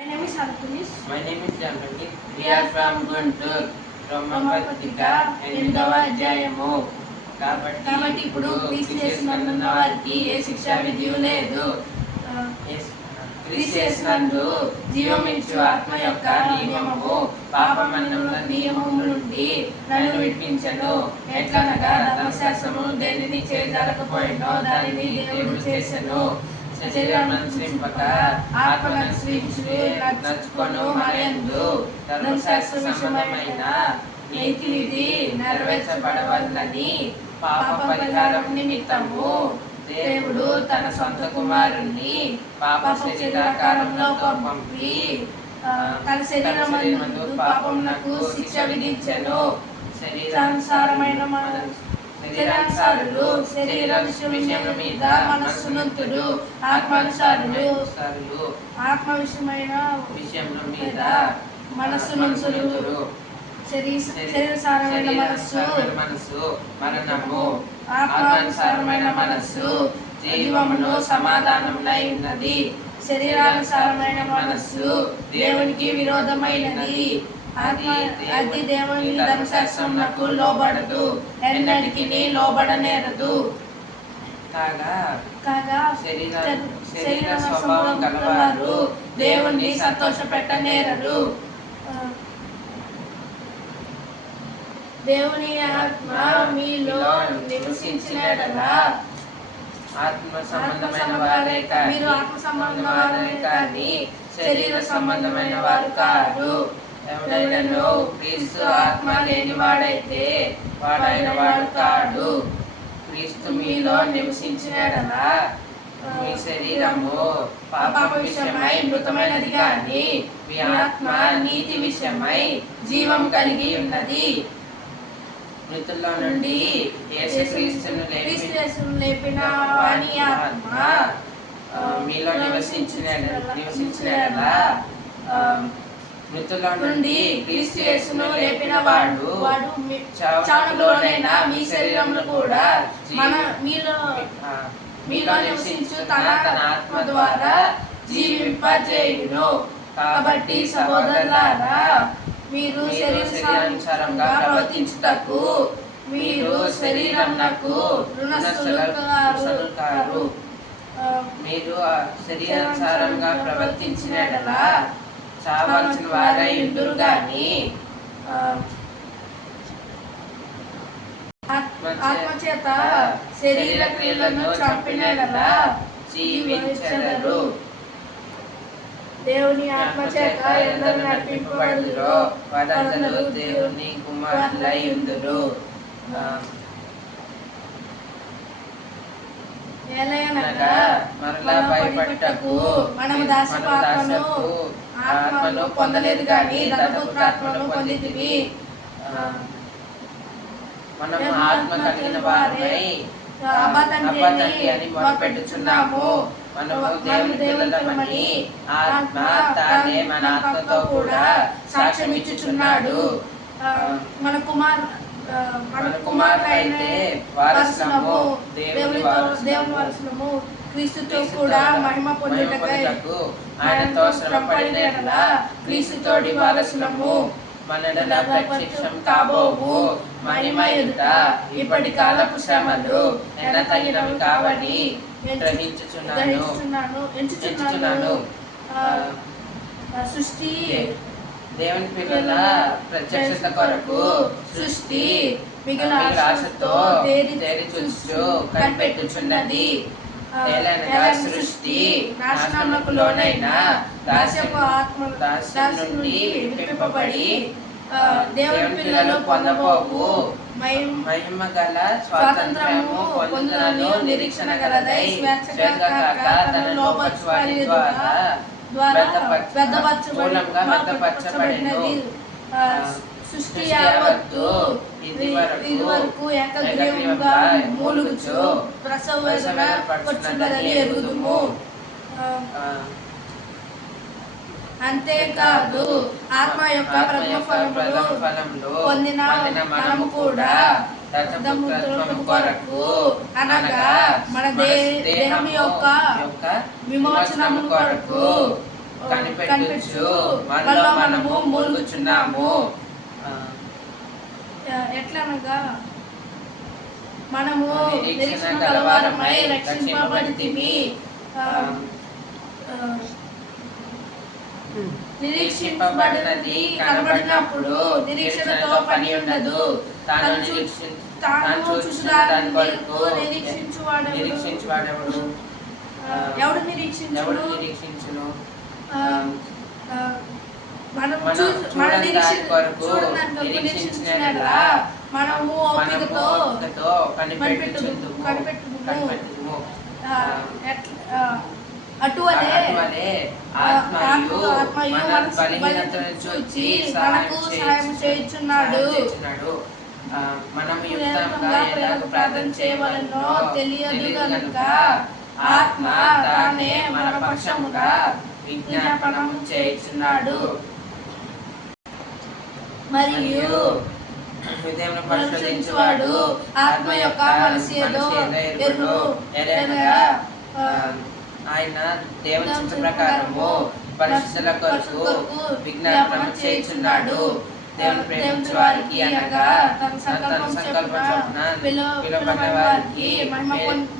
My name is Artunis. My name is Jamrani. We are from Guntur. బ్రహ్మపత్రిక 8వ అధ్యాయము. కాబట్టి ఇప్పుడు క్రీస్తు యేసునందున్న వారికి ఏ శిక్షా విధియు లేదు. క్రీస్తు యేసునందు జీవమిచ్చు ఆత్మ యొక్క నియమము పాపమన్నముల నియమము నుండి నన్ను విడిపించెను. ఎట్లనగా ధర్మశాస్త్రము దేనిని చేయజాలకపోయినో దానిని దేవుడు చేసెను. శరీరమును చింపక ఆత్మను స్వీకరించి నడుచుకొను మనయందు ధర్మశాస్త్ర విషయమైన నీతి విధి నెరవేర్చబడవలనని పాప పరిహారం నిమిత్తము దేవుడు తన సొంత కుమారుణ్ణి పాప శరీరాకారంలో పంపి తన శరీరమందు పాపమునకు శిక్ష విధించెను. శరీరానుసారమైన శరీరానుసారులు శరీర విషయముల మీద మనస్సునంతుడు, ఆత్మానుసారులు ఆత్మ విషయమైన విషయముల మీద మనస్సునంతుడు. శరీరానుసారమైన మనస్సు మరణము, ఆత్మానుసారమైన మనస్సు జీవమును సమాధానమునై ఉన్నది. శరీరానుసారమైన మనస్సు దేవునికి విరోధమైనది. అది దేవుని ధర్మశాస్త్రమునకు లోబడదు, ఎన్నటికి లోబడనేరదు. కాగా శరీర స్వభావం గలవారు దేవుణ్ణి సంతోషపెట్టనేరరు. దేవుని ఆత్మ మీలో నివసించినట్లా ఆత్మ సంబంధమైన వారే మీరు ఆత్మ సంబంధమైన వారే కానీ శరీర సంబంధమైన వారు కాదు. ఎవరైనా క్రీస్తు ఆత్మ లేని వాడైతే వాడైన వాడు కాడు. క్రీస్తు మీలో నివసించినట్లా మీ శరీరము పాప విషయమై మృతమైనది కానీ మీ ఆత్మ నీతి విషయమై జీవం కలిగి ఉన్నది. మృతుల్లో నుండి యేసుక్రీస్తును లేపిన వాని ఆత్మ మీలో నివసించినట్లా మృతుల నుండి క్రీస్తు యేసును లేపిన వాడు చావులోనైనా మీ శరీరంలో కూడా మీలో నివసించు తన ఆత్మ ద్వారా జీవింపజేయును. కాబట్టి సహోదరులారా, మీరు శరీరానుసారంగా ప్రవర్తించుటకు మీరు శరీరమునకు రుణస్థులు కారు. మీరు శరీరానుసారంగా ప్రవర్తించినట్లా చావాల్సిన వారై ఉందురు గాని ఆత్మచేత శరీర క్రియలను చంపినట్లా జీవించెదరు. దేవుని ఆత్మచేత ఎందరు నడిపింపబడుదురో వారందరూ దేవుని కుమారులై ఉందురు. ఏలయనగా మరలా భయపడటకు మనము ఆత్మను పొందలేదు కానీ దత్తపుత్రాత్మను పొందితివి. మనము ఆత్మ కలిగిన వారై అబ్బా తండ్రి అని మొరపెట్టుచున్నాము. మనము దేవుని పిల్లలమని ఆత్మ తానే మన ఆత్మతో కూడా సాక్ష్యం ఇచ్చుచున్నాడు. మన కుమారులైతే వారసులము, దేవుని వారసులము, క్రీస్తుతో కూడా మహిమ పొందుటకు ఆయనతో శ్రమపడినట్లా క్రీస్తుతోడి వారసులము. మనడల ప్రత్యక్షం కాబోవు మహిమ ఎదుట ఇప్పటి కాలపు శ్రమలు ఎనతగినవి కావని ఎంచుచున్నాను. సృష్టి దేవుని పిల్లల ప్రత్యక్షత కొరకు సృష్టి మిగిలిన ఆశతో తేరి చూస్తూ కనిపెట్టుచున్నది. సృష్టి నాశనములకు లోనైన దాస్యపు ఆత్మ నుండి విడిపింపబడి దేవుని పిల్లలు పొందబోవు మహిమ గల స్వాతంత్రము పొందులను నిరీక్షణ గలదై స్వేచ్ఛగా తన లోపర్చు వారి ద్వారా బద్ధపరచబడినది. సృష్టి యావత్తు ఇది వరకు ఏకగ్రీవంగా మూలుగుచు ప్రసవ వేదన పడుచున్నదని ఎరుగుదుము. అంతేకాదు ఆత్మ యొక్క ఫలములు పొందిన మనము కూడా కొరకు అనగా మన దేహం యొక్క విమోచనము కొరకు కనిపెట్టచ్చు మనలో మనము మూలుగుచున్నాము. ఎట్లనగా మనము నిరీక్షణ గలవారమై రక్షింపబడితిమి. నిరీక్షింపబడినది కనబడినప్పుడు నిరీక్షణతో పని ఉండదు. తాను చూచుదాని కొరకు నిరీక్షించువాడెవడు? ఎవడు నిరీక్షించును? మన నిరీక్షించినట్లా మనము ఓపికతో కనిపెట్టుము. అటువలే ఆత్మయు మన బలహీనతను చూచి మనకు సహాయం చేయుచున్నాడు. మనము యుక్తంగా ఎలాగ ప్రార్థన చేయవలెనో తెలియదు కనుక ఆత్మ తానే మన పక్షముగా విజ్ఞాపనం చేయుచున్నాడు. మరియు హృదయమును పరిశోధించువాడు ఆత్మ యొక్క మనసు ఏదో ఎరుగు. ఆయన దేవుని చిత్త ప్రకారము పరిశుద్ధుల కొరకు విజ్ఞాపనం చేయుచున్నాడు. దేవుని ప్రేమించు వారికి అనగా తన సంకల్పం చొప్పున పిలువబడిన వారికి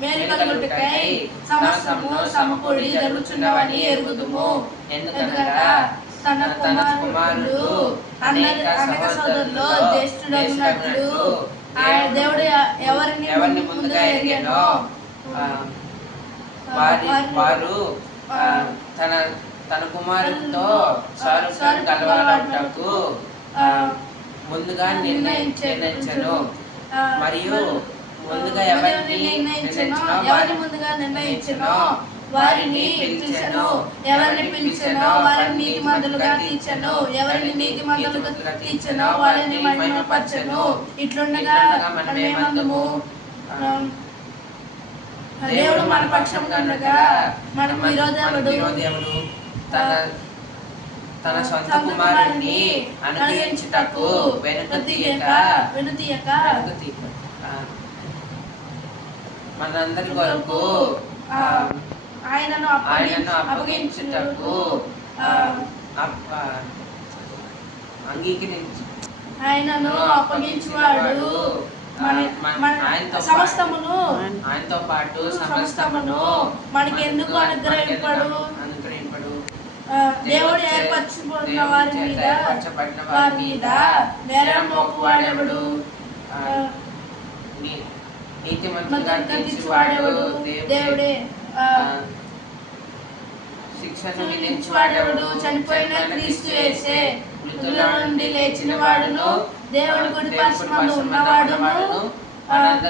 మేలు కలుగుటకై సమస్తము సమకూడి జరుగుచున్నవని ఎరుగుదుము. ఎందుకనగా తన కుమారుడు అనేక సహోదరుల్లో జ్యేష్ఠుడైనట్లు ఆయన దేవుడు ఎవరిని ముందుగా ఎరిగానో వారు తన కుమారుడితో సారూప్యం కలవాలటకు ముందుగా నిర్ణయించను. మరియు ముందుగా ఎవరిని నిర్ణయించనో వారిని పిలిచెను. ఎవరిని పిలిచెనో వారిని నీతిమంతులుగా తీర్చెను. ఎవరిని నీతిమంతులుగా తీర్చెనో వారిని మహిమపరచెను. ఇట్లుండగా మనమేమందుము? దేవుడు మన పక్షం కనుక మనం విరోధముడు తన సొంత కుమారుని అనుగ్రహించుటకు వెనుతీయక మనందరి కొరకు ఆయనను అప్పగించుటకు అంగీకరించి ఆయనను అప్పగించువాడు ఆయనతో పాటు సమస్తమును మనకి ఎందుకు అనుగ్రహింపడు? దేవుడు ఏర్పరచుకున్న వారి మీద నేరం మోపువాడెవడు? నీతిమంతులుగా తీర్చువాడెవడు? దేవుడే. శిక్షను విధించువాడెవడు? చనిపోయిన క్రీస్తు యేసే. మృతుల నుండి లేచిన వాడును దేవుడి కుడి పార్శ్వమందు ఉన్నవాడును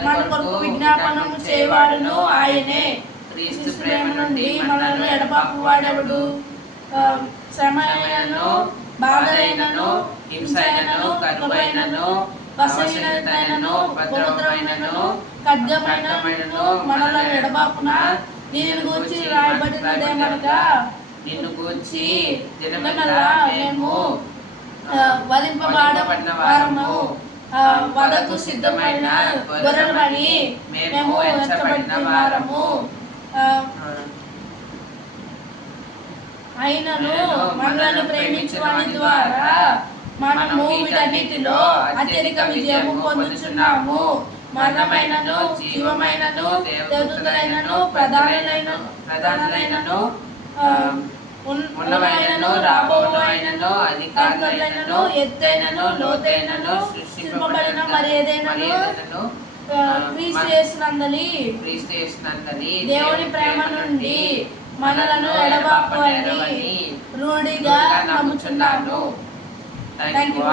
మన కొరకు విజ్ఞాపనము చేయవాడును ఆయనే. క్రీస్తు ప్రేమ నుండి మనల్ని ఎడబాపువాడెవడు? శ్రమైనను బాధైనను హింసైనను కరువైనను వసహీనతైనను ఉపద్రవమైనను ఖడ్గమైనను మనల్ని ఎడబాపున. దీనిని గూర్చి రాయబడినదేమనగా నిన్ను గూర్చి దినమెల్లా మేము వధింపబడిన వారము, వధకు సిద్ధమైన గొర్రెలమని మేము ఎంచబడిన వారము. అయినను మనలను ప్రేమించువాని ద్వారా మనము వీటన్నిటిలో అత్యధిక విజయము పొందుచున్నాము. మరణమైనను జీవమైనను దేవదూతలైనను ప్రధానులైనను ఉన్నవైనను రాబోవునైనను అధికారులైనను ఎత్తైనను లోతైనను సృష్టింపబడిన మరి ఏదైనను క్రీస్తు యేసునందలి దేవుని ప్రేమ నుండి మనలను ఎడబాపని రూఢిగా నమ్ముచున్నాను. థాంక్యూ.